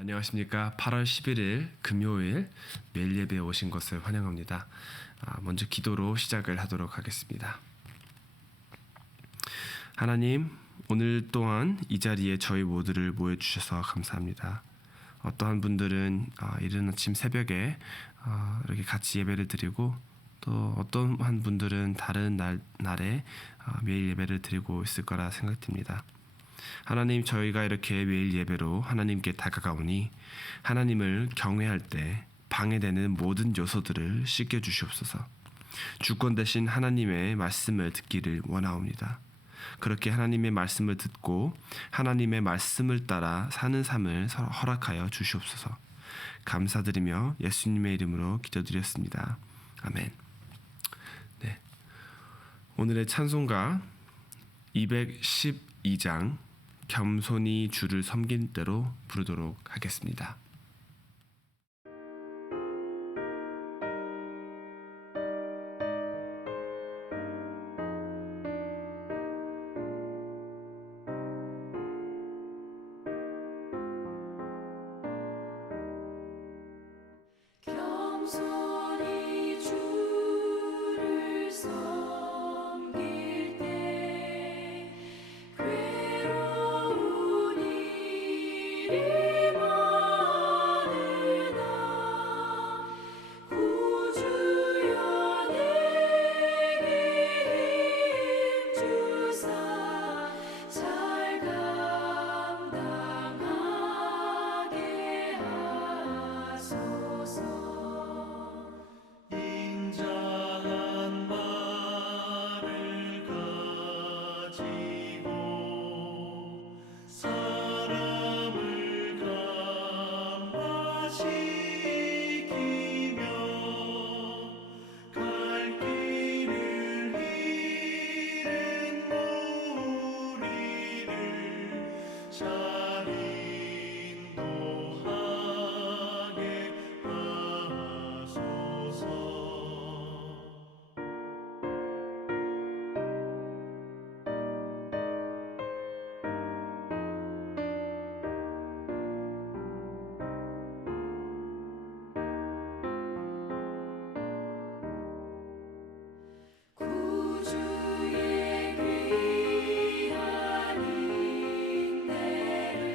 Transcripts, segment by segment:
안녕하십니까. 8월 11일 금요일 매일 예배에 오신 것을 환영합니다. 먼저 기도로 시작을 하도록 하겠습니다. 하나님, 오늘 또한 이 자리에 저희 모두를 모여주셔서 감사합니다. 어떠한 분들은 이른 아침 새벽에 이렇게 같이 예배를 드리고, 또 어떠한 분들은 다른 날에 매일 예배를 드리고 있을 거라 생각됩니다. 하나님, 저희가 이렇게 매일 예배로 하나님께 다가가오니 하나님을 경외할 때 방해되는 모든 요소들을 씻겨 주시옵소서. 주권 되신 하나님의 말씀을 듣기를 원하옵니다. 그렇게 하나님의 말씀을 듣고 하나님의 말씀을 따라 사는 삶을 허락하여 주시옵소서. 감사드리며 예수님의 이름으로 기도드렸습니다. 아멘. 네. 오늘의 찬송가 212장 겸손히 주를 섬긴 대로 부르도록 하겠습니다. 겸손히 주를 섬길 때 괴로운 일이 많으나 구주여 내게 힘 주사 잘 감당하게 하소서. 인자한 말을 가지고 사람을 감화시키며 갈 길을 잃은 무리를 잘 인도하게 하소서. 구주의 귀한 인내를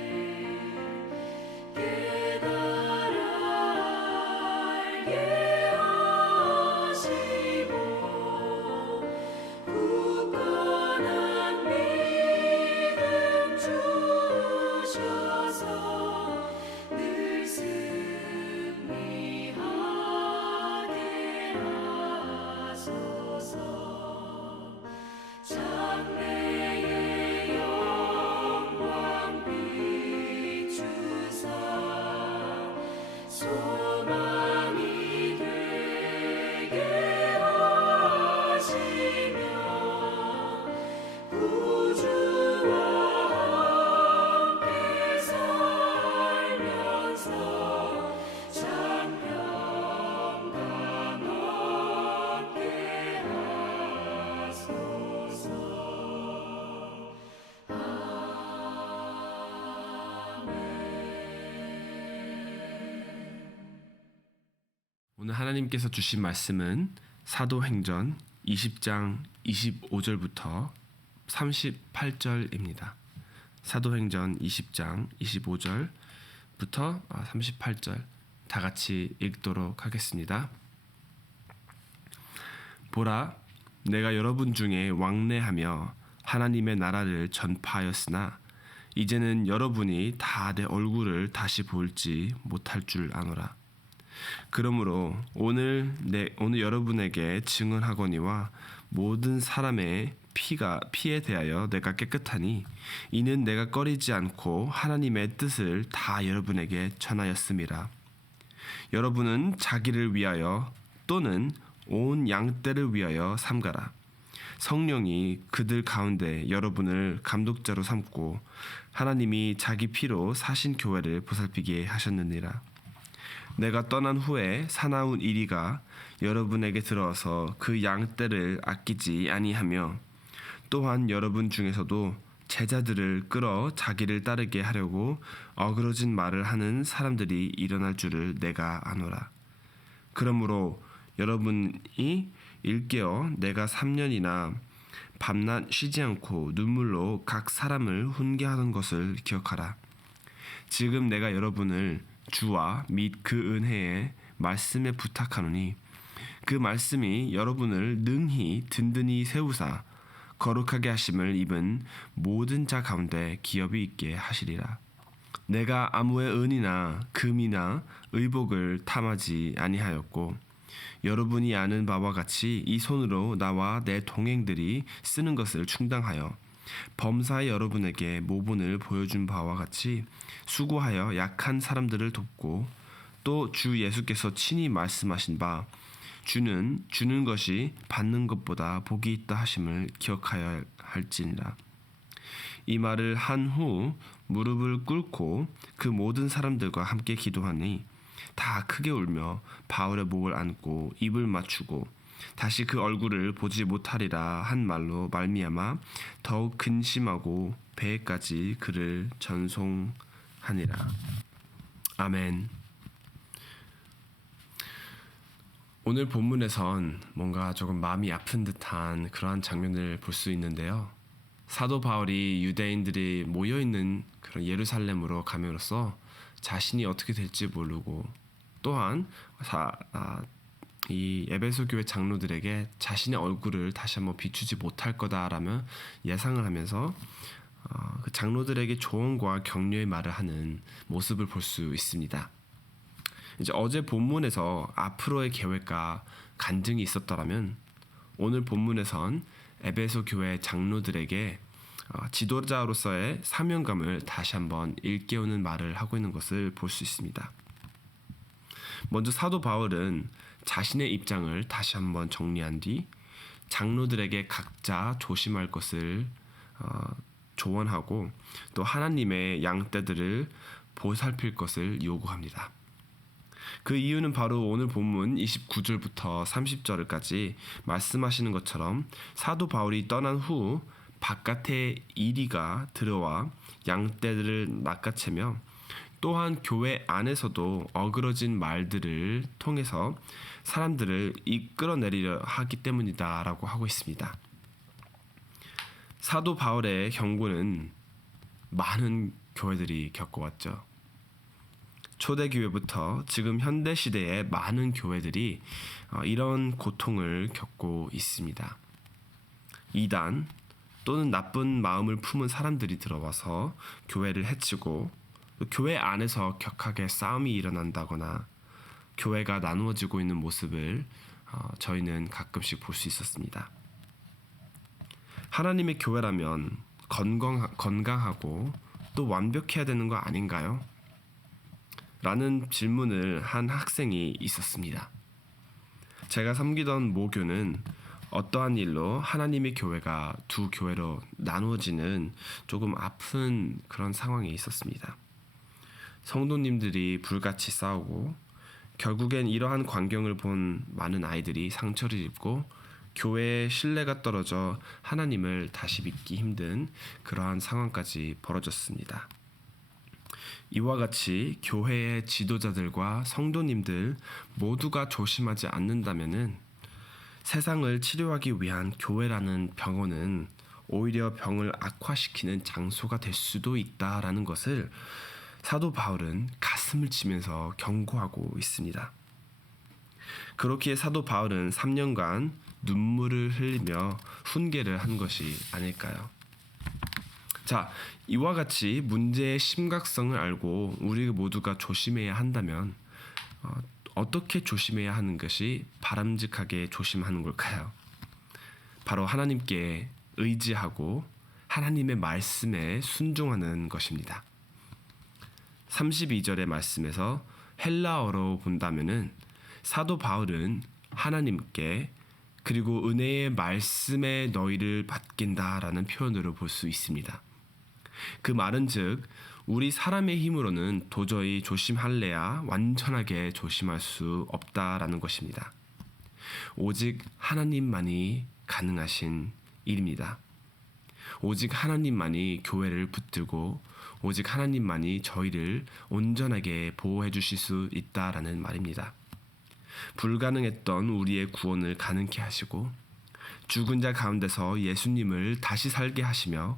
깨달아 알게 하시고 굳건한 믿음 주셔서 늘 승리하게 하소서. 장래의 영광 비추사 소망이 되게 하시며 구주와 함께 살면서 참 평강 얻게 하소서. 오늘 하나님께서 주신 말씀은 사도행전 20장 25절부터 38절입니다. 사도행전 20장 25절부터 38절 다 같이 읽도록 하겠습니다. 보라, 내가 여러분 중에 왕래하며 하나님의 나라를 전파하였으나 이제는 여러분이 다 내 얼굴을 다시 볼지 못할 줄 아노라. 그러므로 오늘 여러분에게 증언하거니와 모든 사람의 피에 대하여 내가 깨끗하니 이는 내가 꺼리지 않고 하나님의 뜻을 다 여러분에게 전하였음이라. 여러분은 자기를 위하여 또는 온 양떼를 위하여 삼가라. 성령이 그들 가운데 여러분을 감독자로 삼고 하나님이 자기 피로 사신 교회를 보살피게 하셨느니라. 내가 떠난 후에 사나운 이리가 여러분에게 들어와서 그 양떼를 아끼지 아니하며 또한 여러분 중에서도 제자들을 끌어 자기를 따르게 하려고 어그러진 말을 하는 사람들이 일어날 줄을 내가 아노라. 그러므로 여러분이 일깨어 내가 3년이나 밤낮 쉬지 않고 눈물로 각 사람을 훈계하던 것을 기억하라. 지금 내가 여러분을 주와 및 그 은혜의 말씀에 부탁하노니 그 말씀이 여러분을 능히 든든히 세우사 거룩하게 하심을 입은 모든 자 가운데 기업이 있게 하시리라. 내가 아무의 은이나 금이나 의복을 탐하지 아니하였고 여러분이 아는 바와 같이 이 손으로 나와 내 동행들이 쓰는 것을 충당하여 범사의 여러분에게 모본을 보여준 바와 같이 수고하여 약한 사람들을 돕고 또 주 예수께서 친히 말씀하신 바 주는 주는 것이 받는 것보다 복이 있다 하심을 기억하여 할지니라. 이 말을 한 후 무릎을 꿇고 그 모든 사람들과 함께 기도하니 다 크게 울며 바울의 목을 안고 입을 맞추고 다시 그 얼굴을 보지 못하리라 한 말로 말미암아 더욱 근심하고 배에까지 그를 전송하니라. 아멘. 오늘 본문에선 뭔가 조금 마음이 아픈 듯한 그러한 장면을 볼 수 있는데요. 사도 바울이 유대인들이 모여있는 그런 예루살렘으로 감으로써 자신이 어떻게 될지 모르고 또한 이 에베소 교회 장로들에게 자신의 얼굴을 다시 한번 비추지 못할 거다라며 예상을 하면서 그 장로들에게 조언과 격려의 말을 하는 모습을 볼 수 있습니다. 이제 어제 본문에서 앞으로의 계획과 간증이 있었더라면 오늘 본문에선 에베소 교회 장로들에게 지도자로서의 사명감을 다시 한번 일깨우는 말을 하고 있는 것을 볼 수 있습니다. 먼저 사도 바울은 자신의 입장을 다시 한번 정리한 뒤 장로들에게 각자 조심할 것을 조언하고 또 하나님의 양떼들을 보살필 것을 요구합니다. 그 이유는 바로 오늘 본문 29절부터 30절까지 말씀하시는 것처럼 사도 바울이 떠난 후 바깥에 이리가 들어와 양떼들을 낚아채며 또한 교회 안에서도 어그러진 말들을 통해서 사람들을 이끌어내리려 하기 때문이다라고 하고 있습니다. 사도 바울의 경고는 많은 교회들이 겪어왔죠. 초대교회부터 지금 현대시대의 많은 교회들이 이런 고통을 겪고 있습니다. 이단 또는 나쁜 마음을 품은 사람들이 들어와서 교회를 해치고 교회 안에서 격하게 싸움이 일어난다거나 교회가 나누어지고 있는 모습을 저희는 가끔씩 볼 수 있었습니다. 하나님의 교회라면 건강하고 또 완벽해야 되는 거 아닌가요? 라는 질문을 한 학생이 있었습니다. 제가 섬기던 모교는 어떠한 일로 하나님의 교회가 두 교회로 나누어지는 조금 아픈 그런 상황에 있었습니다. 성도님들이 불같이 싸우고 결국엔 이러한 광경을 본 많은 아이들이 상처를 입고 교회의 신뢰가 떨어져 하나님을 다시 믿기 힘든 그러한 상황까지 벌어졌습니다. 이와 같이 교회의 지도자들과 성도님들 모두가 조심하지 않는다면은 세상을 치료하기 위한 교회라는 병원은 오히려 병을 악화시키는 장소가 될 수도 있다라는 것을 사도 바울은 가슴을 치면서 경고하고 있습니다. 그렇기에 사도 바울은 3년간 눈물을 흘리며 훈계를 한 것이 아닐까요? 자, 이와 같이 문제의 심각성을 알고 우리 모두가 조심해야 한다면 어떻게 조심해야 하는 것이 바람직하게 조심하는 걸까요? 바로 하나님께 의지하고 하나님의 말씀에 순종하는 것입니다. 32절의 말씀에서 헬라어로 본다면은 사도 바울은 하나님께 그리고 은혜의 말씀에 너희를 맡긴다라는 표현으로 볼 수 있습니다. 그 말은 즉 우리 사람의 힘으로는 도저히 조심할래야 완전하게 조심할 수 없다라는 것입니다. 오직 하나님만이 가능하신 일입니다. 오직 하나님만이 교회를 붙들고 오직 하나님만이 저희를 온전하게 보호해 주실 수 있다라는 말입니다. 불가능했던 우리의 구원을 가능케 하시고 죽은 자 가운데서 예수님을 다시 살게 하시며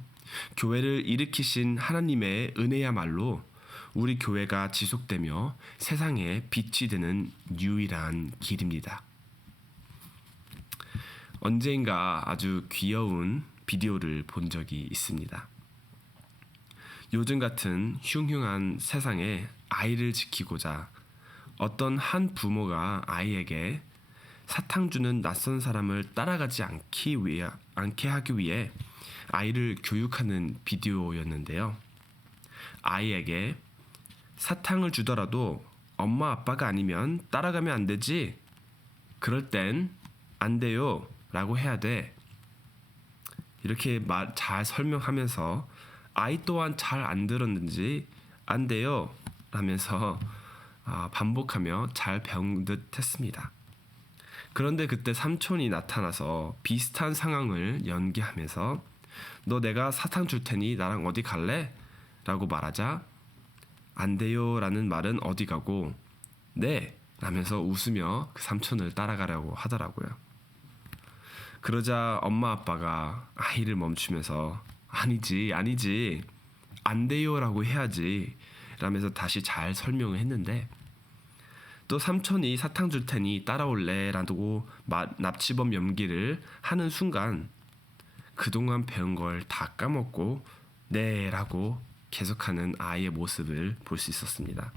교회를 일으키신 하나님의 은혜야말로 우리 교회가 지속되며 세상에 빛이 되는 유일한 길입니다. 언젠가 아주 귀여운 비디오를 본 적이 있습니다. 요즘 같은 흉흉한 세상에 아이를 지키고자 어떤 한 부모가 아이에게 사탕 주는 낯선 사람을 따라가지 않게 하기 위해 아이를 교육하는 비디오였는데요. 아이에게 사탕을 주더라도 엄마 아빠가 아니면 따라가면 안 되지. 그럴 땐 안 돼요 라고 해야 돼. 이렇게 잘 설명하면서 아이 또한 잘 안 들었는지 안 돼요 라면서 반복하며 잘 배운 듯 했습니다. 그런데 그때 삼촌이 나타나서 비슷한 상황을 연기하면서 너 내가 사탕 줄 테니 나랑 어디 갈래? 라고 말하자 안 돼요 라는 말은 어디 가고 네 라면서 웃으며 그 삼촌을 따라가려고 하더라고요. 그러자 엄마 아빠가 아이를 멈추면서 아니지 안 돼요 라고 해야지 라면서 다시 잘 설명을 했는데 또 삼촌이 사탕 줄 테니 따라올래 라고 납치범 연기를 하는 순간 그동안 배운 걸 다 까먹고 네 라고 계속하는 아이의 모습을 볼 수 있었습니다.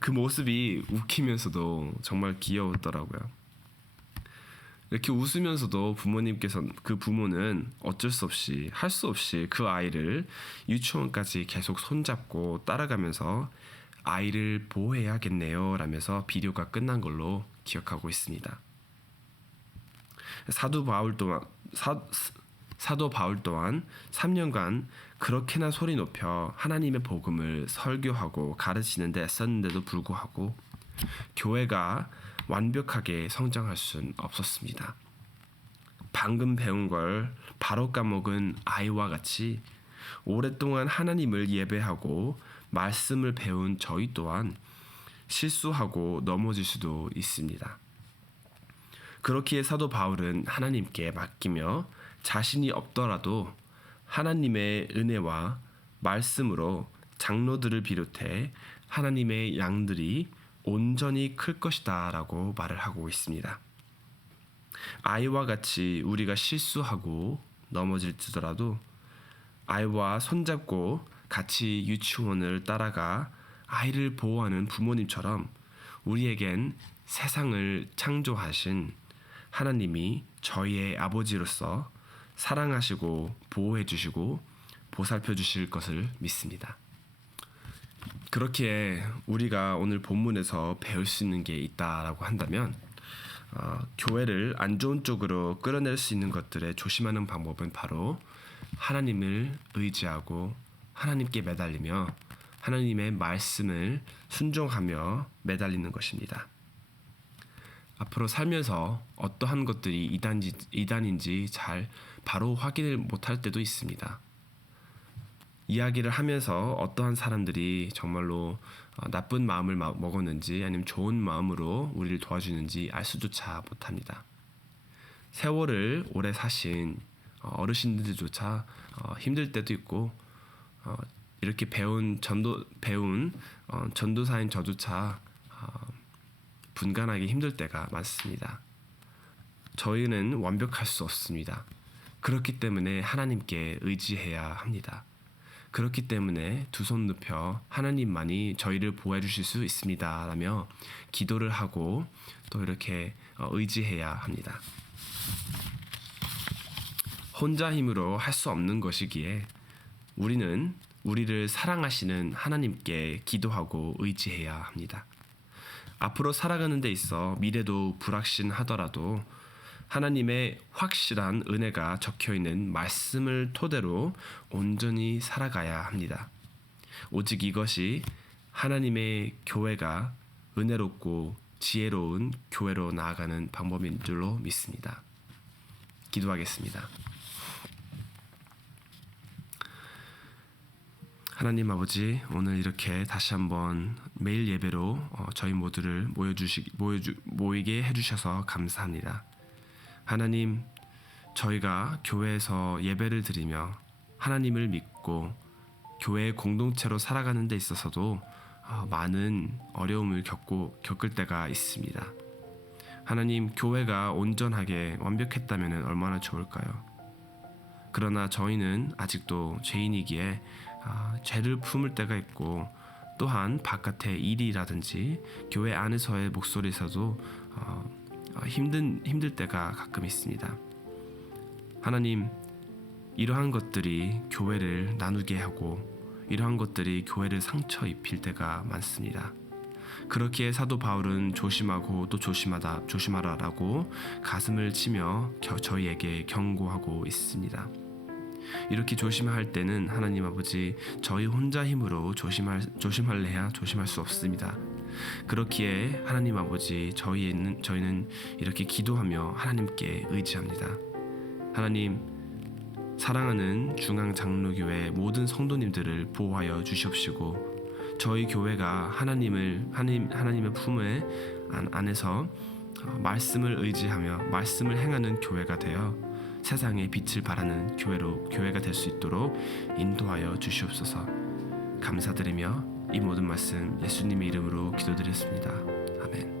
그 모습이 웃기면서도 정말 귀여웠더라고요. 이렇게 웃으면서도 그 부모는 어쩔 수 없이 할 수 없이 그 아이를 유치원까지 계속 손잡고 따라가면서 아이를 보호해야겠네요 라면서 비디오가 끝난 걸로 기억하고 있습니다. 사도 바울 또한 3년간 그렇게나 소리 높여 하나님의 복음을 설교하고 가르치는 데 애썼는데도 불구하고 교회가 완벽하게 성장할 수는 없었습니다. 방금 배운 걸 바로 까먹은 아이와 같이 오랫동안 하나님을 예배하고 말씀을 배운 저희 또한 실수하고 넘어질 수도 있습니다. 그렇기에 사도 바울은 하나님께 맡기며 자신이 없더라도 하나님의 은혜와 말씀으로 장로들을 비롯해 하나님의 양들이 온전히 클 것이다 라고 말을 하고 있습니다. 아이와 같이 우리가 실수하고 넘어질지라도 아이와 손잡고 같이 유치원을 따라가 아이를 보호하는 부모님처럼 우리에겐 세상을 창조하신 하나님이 저희의 아버지로서 사랑하시고 보호해 주시고 보살펴 주실 것을 믿습니다. 그렇기에 우리가 오늘 본문에서 배울 수 있는 게 있다라고 한다면 교회를 안 좋은 쪽으로 끌어낼 수 있는 것들에 조심하는 방법은 바로 하나님을 의지하고 하나님께 매달리며 하나님의 말씀을 순종하며 매달리는 것입니다. 앞으로 살면서 어떠한 것들이 이단인지 잘 바로 확인을 못할 때도 있습니다. 이야기를 하면서 어떠한 사람들이 정말로 나쁜 마음을 먹었는지 아니면 좋은 마음으로 우리를 도와주는지 알 수조차 못합니다. 세월을 오래 사신 어르신들조차 힘들 때도 있고 이렇게 배운 전도사인 저조차 분간하기 힘들 때가 많습니다. 저희는 완벽할 수 없습니다. 그렇기 때문에 하나님께 의지해야 합니다. 그렇기 때문에 두 손 높여 하나님만이 저희를 보호해 주실 수 있습니다 라며 기도를 하고 또 이렇게 의지해야 합니다. 혼자 힘으로 할 수 없는 것이기에 우리는 우리를 사랑하시는 하나님께 기도하고 의지해야 합니다. 앞으로 살아가는 데 있어 미래도 불확실하더라도 하나님의 확실한 은혜가 적혀있는 말씀을 토대로 온전히 살아가야 합니다. 오직 이것이 하나님의 교회가 은혜롭고 지혜로운 교회로 나아가는 방법인 줄로 믿습니다. 기도하겠습니다. 하나님 아버지, 오늘 이렇게 다시 한번 매일 예배로 저희 모두를 모이게 해주셔서 감사합니다. 하나님, 저희가 교회에서 예배를 드리며 하나님을 믿고 교회 공동체로 살아가는 데 있어서도 많은 어려움을 겪을 때가 있습니다. 하나님, 교회가 온전하게 완벽했다면 얼마나 좋을까요? 그러나 저희는 아직도 죄인이기에 죄를 품을 때가 있고, 또한 바깥의 일이라든지 교회 안에서의 목소리에서도 힘들 때가 가끔 있습니다. 하나님, 이러한 것들이 교회를 나누게 하고 이러한 것들이 교회를 상처 입힐 때가 많습니다. 그렇기에 사도 바울은 조심하고 또 조심하라라고 가슴을 치며 저희에게 경고하고 있습니다. 이렇게 조심할 때는 하나님 아버지, 저희 혼자 힘으로 조심할래야 조심할 수 없습니다. 그렇기에 하나님 아버지, 저희는 이렇게 기도하며 하나님께 의지합니다. 하나님, 사랑하는 중앙장로교회 모든 성도님들을 보호하여 주시옵시고, 저희 교회가 하나님의 품에 안에서 말씀을 의지하며 말씀을 행하는 교회가 되어 세상에 빛을 발하는 교회가 될 수 있도록 인도하여 주시옵소서. 감사드리며 이 모든 말씀 예수님의 이름으로 기도드렸습니다. 아멘.